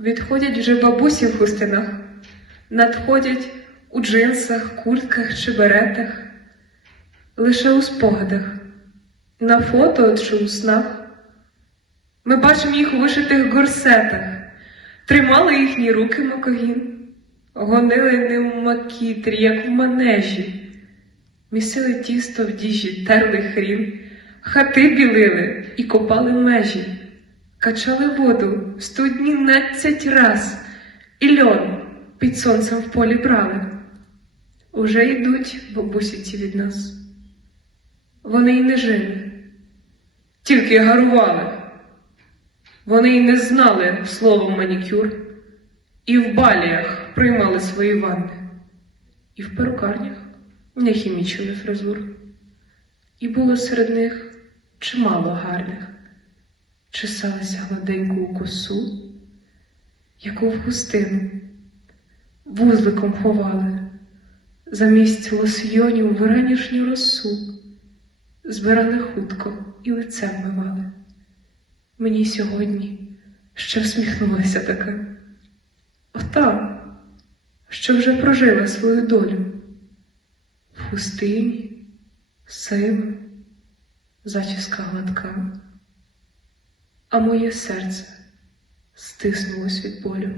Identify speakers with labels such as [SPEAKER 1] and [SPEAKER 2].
[SPEAKER 1] Відходять вже бабусі в хустинах, надходять у джинсах, куртках чи беретах, лише у спогадах, на фото чи у снах. Ми бачимо їх у вишитих горсетах, тримали їхні руки макогін, гонили ним макітрі, як в манежі, місили тісто в діжі, терли хрін, хати білили і копали межі, качали воду в студні надцять раз, і льон під сонцем в полі брали. Уже йдуть бабусі ці від нас. Вони й не жили, тільки гарували. Вони й не знали слово манікюр, і в баліях приймали свої ванни, і в перукарнях не хімічили фразур. І було серед них чимало гарних, чесалися гладеньку косу, яку в хустину вузликом ховали, замість лосьйонів вранішню росу, збирали хутко і лицем мивали. Мені сьогодні ще всміхнулася така. Ота, що вже прожила свою долю в хустині, сила, зачіска гладка, а моє серце стиснулось від болю.